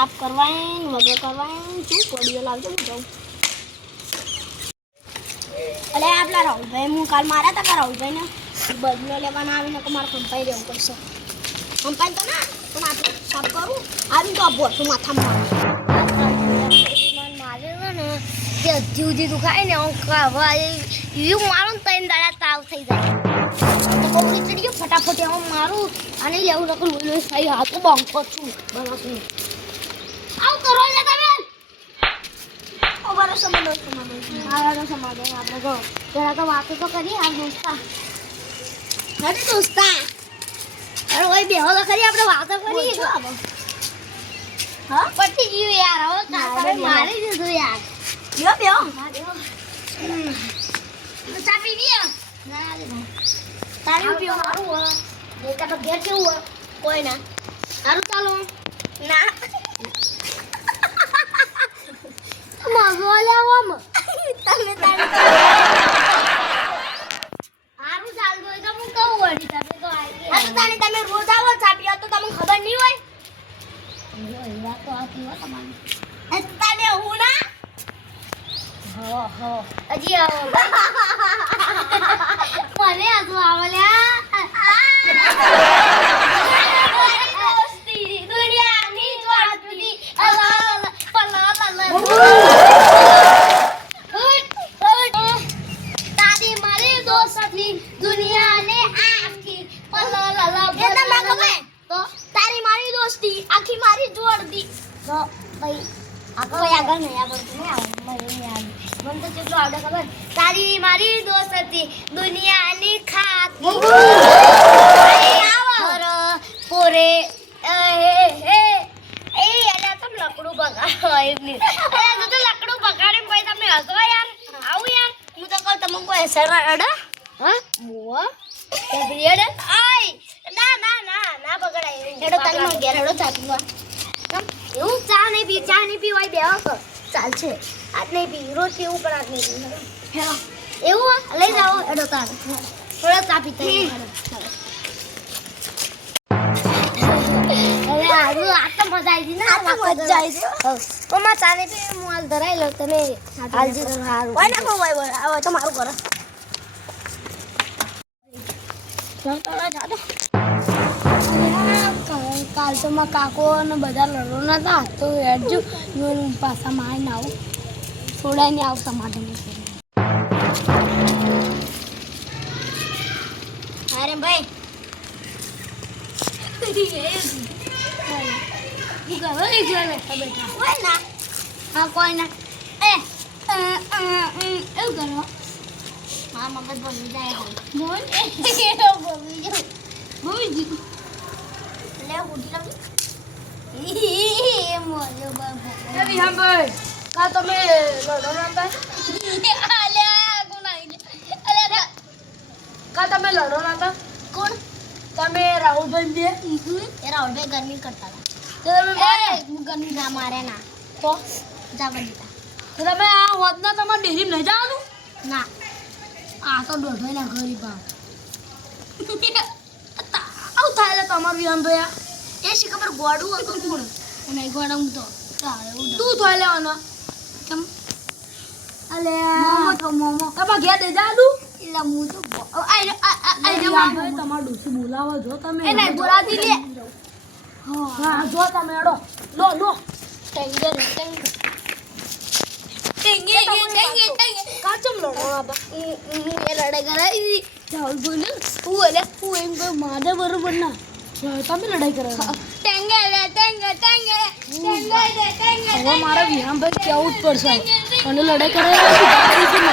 સાફ કરવાય વગર કરવાય શું પડીઓ લાવજો હું જાઉં. અલે આપલા રાહુલભાઈ હું કાલ માર્યા હતા રાહુલભાઈ ને બદલો લેવાના આવીને કે મારે કંપાઈ રહેવું પડશે. કંપાઈ તો ના પણ આપણે સાફ કરું આવી તો બોટું માથામાં મારે ને તે હજી સુધી દુખાય ને હું એવું મારું ને ત્રણ દાડા તાવ થઈ જાય તો બહુ ચડી ગયો ફટાફટ હું મારું અને લેવું નકરું બોલું સહી હાથ બંકો છું બનાવું આવું કરો લે તમે ઓવર સમાડો આપણે જો જરા તો વાતો તો કરી આ દોસ્તા નથી દોસ્તા અરે ઓય બેહો તો ખરી આપણે વાતો કરી હા પટી ગયું યાર હવે કાતરે મારી દીધું યાર લ્યો બેહો ચા પી ગયા ના તારી પીઓ મારું દેખા તો ઘેર કેવું કોઈ ના સારું ચાલો ના મગો લેવા તમે તારે આરું ચાલતો હોય તો હું કહું વળી તમે તો આવી આ તો તમે રોજ આવો ચા પીવા તો તમને ખબર નહીં હોય એવા તો આ પીવા તમારે તને હું ના હો હજી આવો મને આજો આવલ્યા દુનિયાની જોડતી તારી મારી દોસ્તી દુનિયાને આખી તો તારી મારી દોસ્તી આખી મારી જોડતી તો ભાઈ કોઈ આગળ નહીં આવડતું નહીં મને તો કેટલું આવડે ખબર તારી મારી દોસ્તી દુનિયાની ખાતી પોરે લકડું બગાડો એમની તો લકડું બગાડે ભાઈ તમે હસો યાર આવું યાર હું તો કહું તમે કોઈ અસર અડ હા મોવા ટેબ્લેટ આય ના ના ના ના બગાડાય હેડો તારી મને ઘેર હેડો ચા પીવા એવું ચા નહીં પીવાય બેહો કર ચાલશે આજ નહીં પી રોજ પીવું પણ આજ નહીં પી હેડો એવું લઈ જાઓ હેડો તાર થોડા ચા પીતા હવે આરું આ તો મજા આવી ને આ મજા આવી છે ઓમાં ચાલે પી હું હાલ ધરાઈ લો તમે હાલજી તો હારું કોઈ ના કોઈ હવે તો મારું કરો કાલ તો માં કાકો ને બધા લડો નતા તો હેડજો હું પાછા માં ને આવું થોડા ને આવતા માટે અરે ભાઈ હા કોઈ ના એવું કરો હા મગજ બની જાય તમે લડો નતા કોણ તમે રાહુલભાઈ રાહુલભાઈ ગરમી કરતા હતા ગરમી ના મારે ના તો જવા દીધા તો તમે આ હોદના તમારે ડેરી નહીં જવાનું ના આ તો દોઢવાય ના ઘરી બા આવું થાય તમારું વિહાન તો યાર એ શી ખબર ગોડું હતું કોણ નહીં ગોડું તો તું થાય લેવાનો કેમ અલે મોમો તમારે ઘેર દે જાદું એટલે હું તો તમારું ડોસી બોલાવો જો તમે એ નહીં બોલાવતી લે હા જો તમે એડો લો ટેંગે કાચમ લડો બાબા એ લડાઈ કરાઈ ચાલ બોલ્યો હું એમ કહું મારે બરોબર ના તમે લડાઈ કરો ટેંગે હવે મારા વિહામભાઈ કેવું જ પડશે અને લડાઈ કરાવી